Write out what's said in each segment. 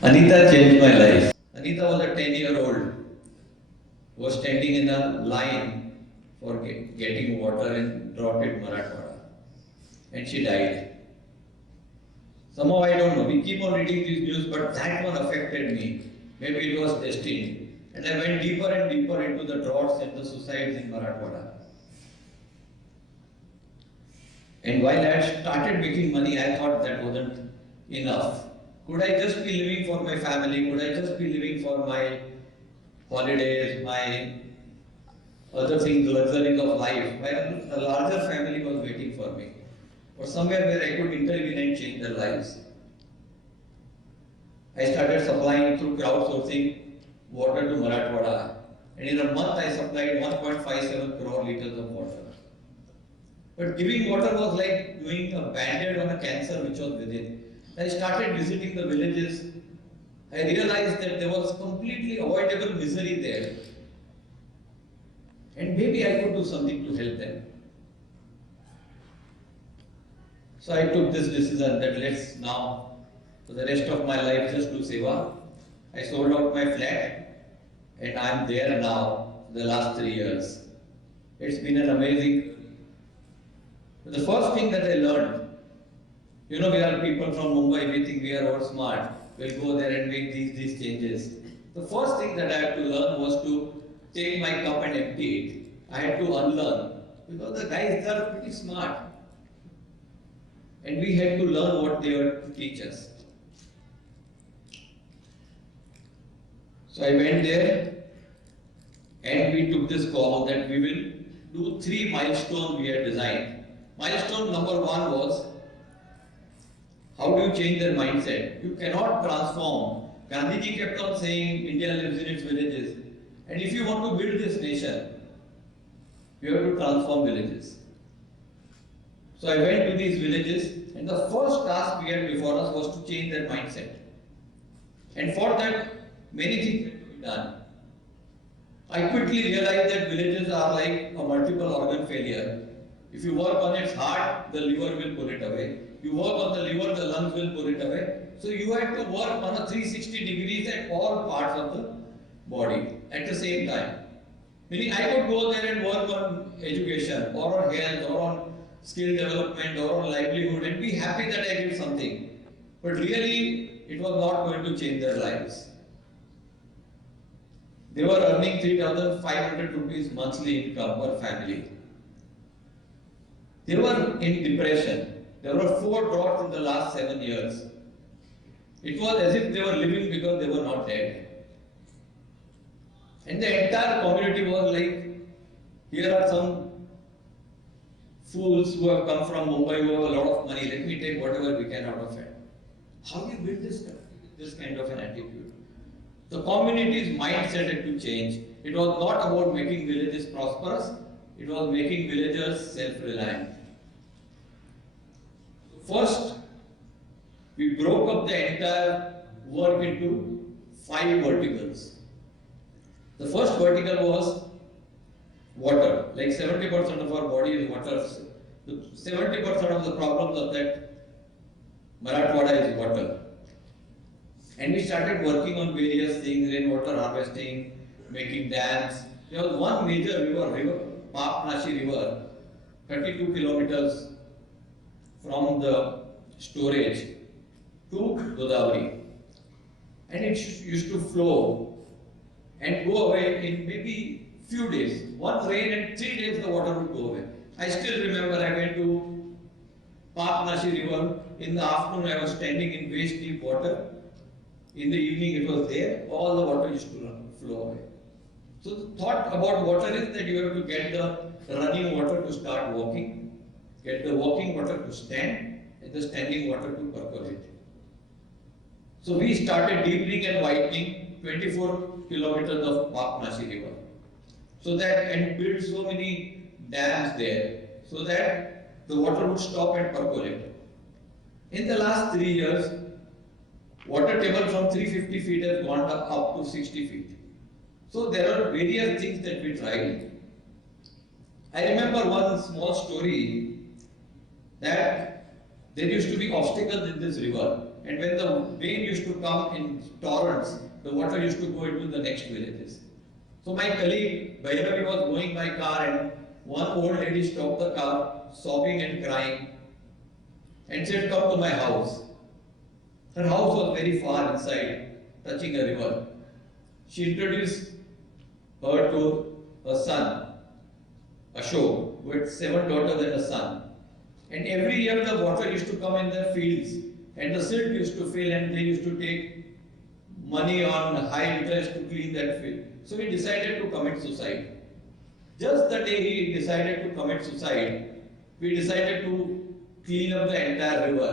Anita changed my life. Anita was a 10-year-old who was standing in a line for getting water in droughted Marathwada. And she died. Somehow I don't know. We keep on reading these news, but that one affected me. Maybe it was destined. And I went deeper and deeper into the droughts and the suicides in Marathwada. And while I had started making money, I thought that wasn't enough. Could I just be living for my family? Could I just be living for my holidays, my other things, luxuries of life? While a larger family was waiting for me. Or somewhere where I could intervene and change their lives. I started supplying through crowdsourcing water to Marathwada. And in a month I supplied 1.57 crore liters of water. But giving water was like doing a band-aid on a cancer which was within. I started visiting the villages. I realized that there was completely avoidable misery there. And maybe I could do something to help them. So I took this decision that let's now, for the rest of my life, just do seva. I sold out my flat and I'm there now for the last 3 years. It's been an amazing. The first thing that I learned, we are people from Mumbai, we think we are all smart. We'll go there and make these changes. The first thing that I had to learn was to take my cup and empty it. I had to unlearn because the guys are pretty smart. And we had to learn what they were to teach us. So I went there and we took this call that we will do 3 milestones we had designed. Milestone number 1 was, how do you change their mindset? You cannot transform. Gandhiji kept on saying India lives in its villages. And if you want to build this nation, you have to transform villages. So I went to these villages and the first task we had before us was to change their mindset. And for that, many things had to be done. I quickly realized that villages are like a multiple organ failure. If you work on its heart, the liver will pull it away. You work on the liver, the lungs will pull it away. So you have to work on a 360 degrees at all parts of the body at the same time. Meaning I could go there and work on education or on health or on skill development or on livelihood and be happy that I did something. But really, it was not going to change their lives. They were earning 3,500 rupees monthly income per family. They were in depression. There were 4 droughts in the last 7 years. It was as if they were living because they were not dead. And the entire community was like, here are some fools who have come from Mumbai who have a lot of money, let me take whatever we can out of it. How do you build this kind of an attitude? The community's mindset had to change. It was not about making villages prosperous, it was making villagers self-reliant. First, we broke up the entire work into 5 verticals. The first vertical was water. Like 70% of our body is water. 70% of the problems of that Marathwada is water. And we started working on various things, rainwater harvesting, making dams. There was one major river, Papnashi River, 32 kilometers from the storage to Godavari. And it used to flow and go away in maybe few days. One rain and 3 days the water would go away. I still remember I went to Papnashi River. In the afternoon I was standing in waist deep water. In the evening it was there. All the water used to flow away. So the thought about water is that you have to get the running water to start walking, get the walking water to stand, and the standing water to percolate. So we started deepening and widening 24 kilometers of Papnashi River. So that, and built so many dams there, so that the water would stop and percolate. In the last 3 years, water table from 350 feet has gone up to 60 feet. So there are various things that we tried. I remember one small story that there used to be obstacles in this river. And when the rain used to come in torrents, the water used to go into the next villages. So my colleague Bhairavi was going by car and one old lady stopped the car, sobbing and crying, and said, "Come to my house." Her house was very far inside, touching a river. She introduced her to her son, Ashok, who had 7 daughters and a son. And every year the water used to come in their fields and the silt used to fill and they used to take money on high interest to clean that field. So he decided to commit suicide. Just the day he decided to commit suicide, we decided to clean up the entire river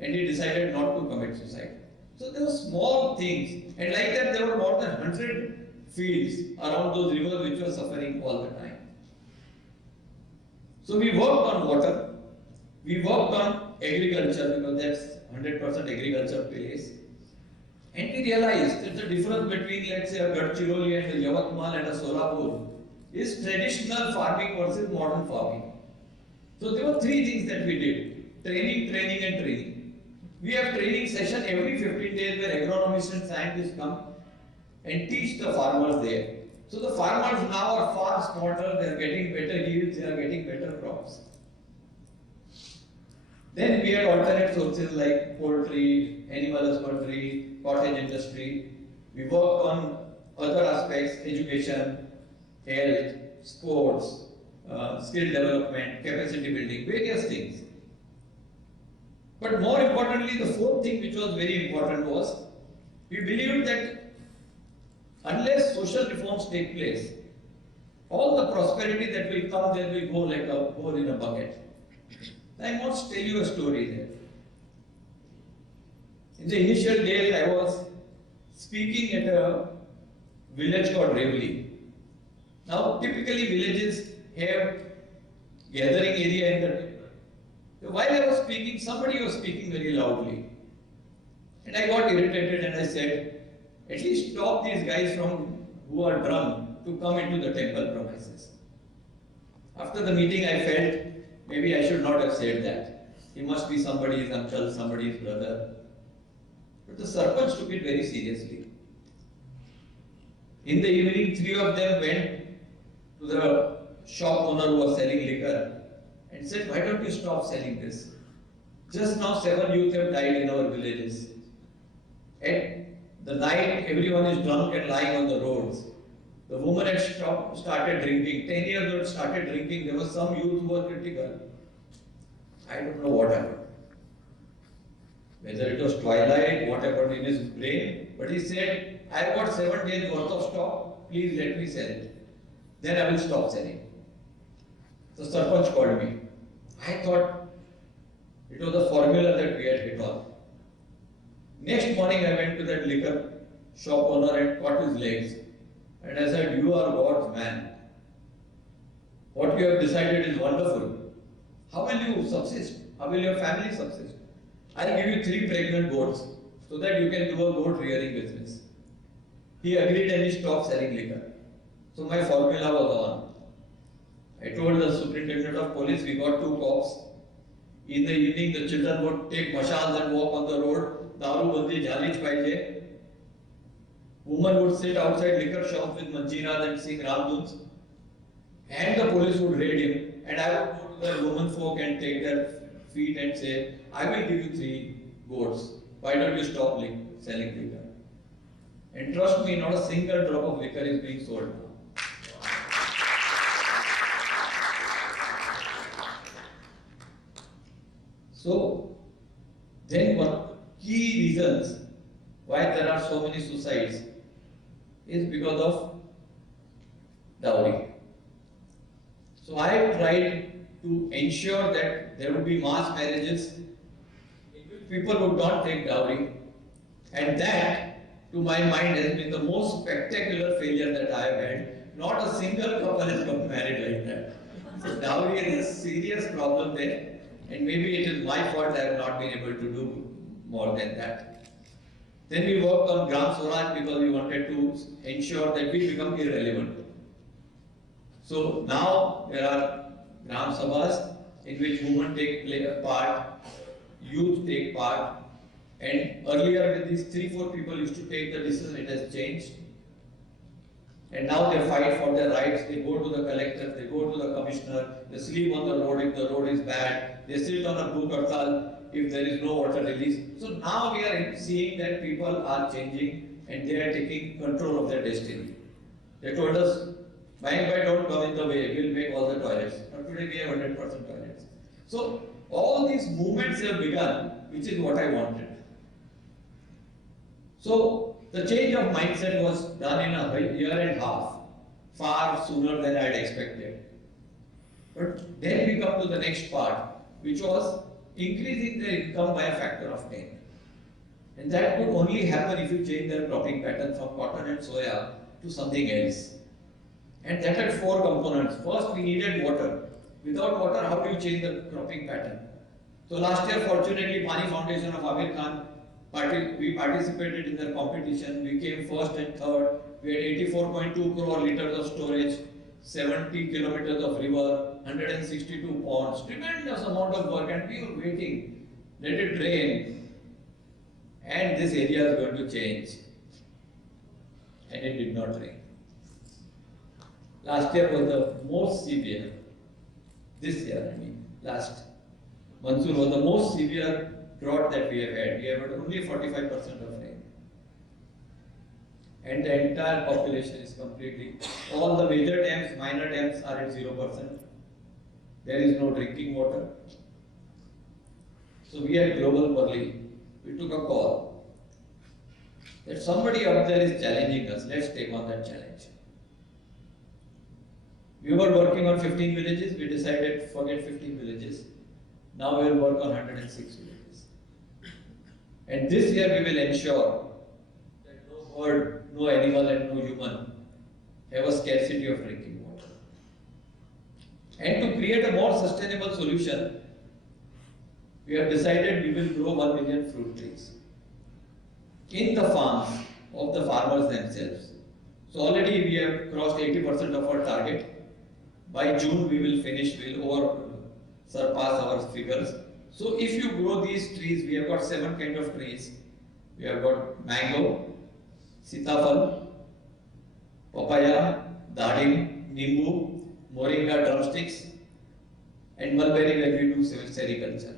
and he decided not to commit suicide. So there were small things, and like that there were more than 100 fields around those rivers which were suffering all the time. So we worked on water, we worked on agriculture because that's 100% agriculture place. And we realized that the difference between, let's say, a Gadchiroli and a Yavatmal and a Solapur is traditional farming versus modern farming. So there were 3 things that we did: training, training and training. We have training session every 15 days where agronomists and scientists come and teach the farmers there. So the farmers now are far smarter, they are getting better yields, they are getting better crops. Then we had alternate sources like poultry, animal husbandry, cottage industry. We worked on other aspects: education, health, sports, skill development, capacity building, various things. But more importantly, the 4th thing which was very important was, we believed that unless social reforms take place, all the prosperity that will come there will go like a hole in a bucket. I must tell you a story there. In the initial days, I was speaking at a village called Revli. Now, typically villages have gathering area in the. While I was speaking, somebody was speaking very loudly. And I got irritated and I said, at least stop these guys from who are drunk to come into the temple premises. After the meeting, I felt maybe I should not have said that. He must be somebody's uncle, somebody's brother. But the Sarpanch took it very seriously. In the evening, 3 of them went to the shop owner who was selling liquor and said, "Why don't you stop selling this? Just now 7 youth have died in our villages. At the night, everyone is drunk and lying on the roads. The woman had started drinking. 10 years old started drinking. There was some youth who were critical. I don't know what happened. Whether it was twilight, what happened in his brain. But he said, I've got 7 days worth of stock. Please let me sell it. Then I will stop selling. The Sarpanch called me. I thought it was a formula that we had hit on. Next morning I went to that liquor shop owner and caught his legs. And I said, "You are God's man. What you have decided is wonderful. How will you subsist? How will your family subsist? I'll give you 3 pregnant goats so that you can do a goat rearing business." He agreed and he stopped selling liquor. So my formula was on. I told the superintendent of police, we got 2 cops. In the evening, the children would take mashals and walk on the road. Daru bandi jhalich paije. Women would sit outside liquor shops with manjiras and sing ramduns. And the police would raid him. And I would go to the women folk and take their feet and say, "I will give you 3 goats. Why don't you stop selling liquor?" And trust me, not a single drop of liquor is being sold now. So, then one of the key reasons why there are so many suicides is because of dowry. So I have tried to ensure that there would be mass marriages in which people would not take dowry, and that, to my mind, has been the most spectacular failure that I have had. Not a single couple has got married like that. So dowry is a serious problem there. And maybe it is my fault I have not been able to do more than that. Then we worked on Gram Swaraj because we wanted to ensure that we become irrelevant. So now there are Gram Sabhas in which women take part youth take part. And earlier when these 3-4 people used to take the decision, it has changed. And now they fight for their rights. They go to the collector, they go to the commissioner, they sleep on the road if the road is bad, they sit on a bhuk hartal if there is no water release. So now we are seeing that people are changing and they are taking control of their destiny. They told us, Mayank, don't come in the way, we'll make all the toilets. But today we have 100% toilets. So all these movements have begun, which is what I wanted. So the change of mindset was done in a year and a half, far sooner than I had expected. But then we come to the next part, which was increasing their income by a factor of 10. And that could only happen if you change their cropping pattern from cotton and soya to something else. And that had 4 components. First, we needed water. Without water, how do you change the cropping pattern? So last year, fortunately, Pani Foundation of Amir Khan, we participated in their competition. We came first and third. We had 84.2 crore liters of storage, 70 kilometers of river, 162 ponds, tremendous amount of work, and we were waiting. Let it rain, and this area is going to change. And it did not rain. Last year was the most severe. This year, last monsoon was the most severe drought that we have had. We have had only 45% of rain. And the entire population is completely, all the major dams, minor dams are at 0%. There is no drinking water. So we at Global Burli, we took a call that somebody out there is challenging us. Let's take on that challenge. We were working on 15 villages. We decided forget 15 villages. Now we will work on 106 villages. And this year we will ensure that no bird, no animal and no human have a scarcity of drinking water. And to create a more sustainable solution, we have decided we will grow 1 million fruit trees in the farms of the farmers themselves. So already we have crossed 80% of our target. By June we will finish, surpass our figures. So if you grow these trees, we have got 7 kinds of trees. We have got mango, sitafal, papaya, dadim, nimbu, moringa drumsticks, and mulberry where we do sericulture.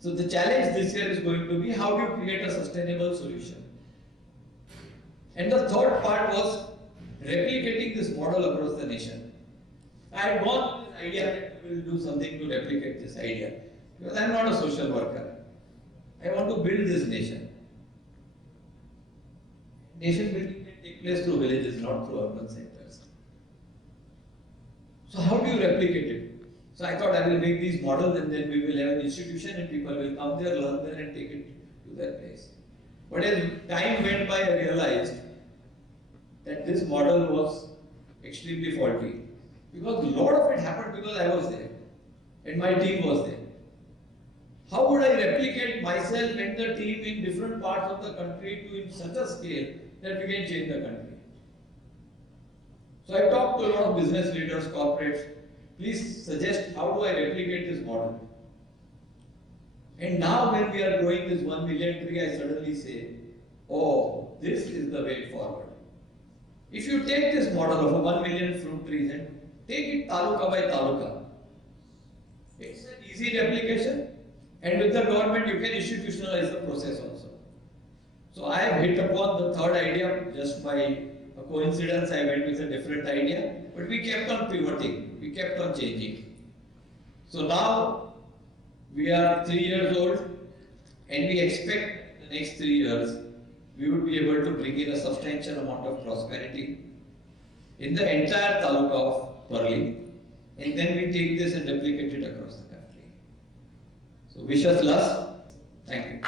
So the challenge this year is going to be how do you create a sustainable solution. And the third part was replicating this model across the nation. I had gone with this idea that we will do something to replicate this idea. Because I am not a social worker. I want to build this nation. Nation building can take place through villages, not through urban centers. So how do you replicate it? So I thought I will make these models and then we will have an institution and people will come there, learn there and take it to their place. But as time went by, I realized that this model was extremely faulty. Because a lot of it happened because I was there and my team was there. How would I replicate myself and the team in different parts of the country to in such a scale that we can change the country? So I talked to a lot of business leaders, corporates. Please suggest how do I replicate this model? And now when we are growing this 1 million tree, I suddenly say, oh, this is the way forward. If you take this model of a 1 million fruit trees and take it Taluka by Taluka, it's an easy replication, and with the government you can institutionalize the process also. So I have hit upon the third idea just by a coincidence. I went with a different idea, but we kept on pivoting, we kept on changing. So now we are 3 years old and we expect the next 3 years we would be able to bring in a substantial amount of prosperity in the entire Taluka of Burli, and then we take this and replicate it across the country. So wish us luck. Thank you.